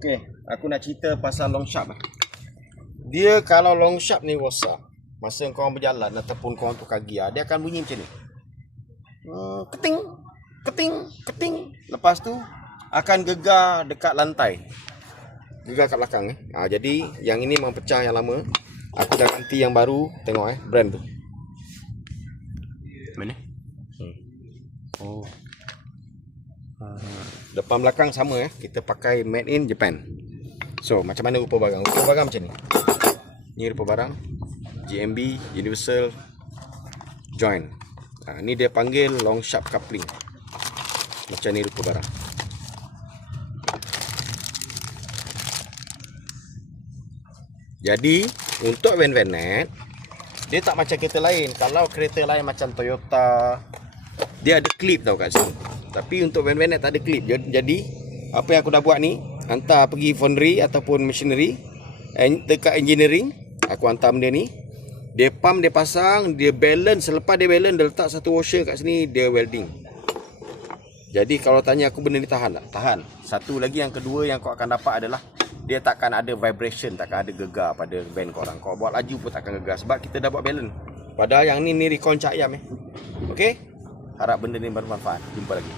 Okey, aku nak cerita pasal long shaft. Dia kalau long shaft ni rosak, masa kau berjalan ataupun kau tukar gear, dia akan bunyi macam ni. Keting, keting, keting. Lepas tu akan gegar dekat lantai. Gegar kat belakang jadi yang ini memang pecah yang lama. Aku dah ganti yang baru. Tengok brand tu. Mana? Oh. Depan belakang sama kita pakai made in Japan. So macam mana rupa barang? Rupa barang macam ni. Ni rupa barang GMB Universal Joint. Ni dia panggil long shaft coupling. Macam ni rupa barang. Jadi untuk van net, dia tak macam kereta lain. Kalau kereta lain macam Toyota, dia ada clip tau kat sini. Tapi untuk van net tak ada clip. Jadi apa yang aku dah buat ni, hantar pergi foundry ataupun machinery, dekat engineering, aku hantar benda ni. Dia pump, dia pasang, dia balance. Selepas dia balance, dia letak satu washer kat sini, dia welding. Jadi kalau tanya aku benda ni tahan tak? Tahan. Satu lagi, yang kedua yang kau akan dapat adalah dia takkan ada vibration, takkan ada gegar pada van korang. Kau buat laju pun takkan gegar sebab kita dah buat balance. Padahal yang ni recon Cak Ayam Okey? Harap benda ni bermanfaat. Jumpa lagi.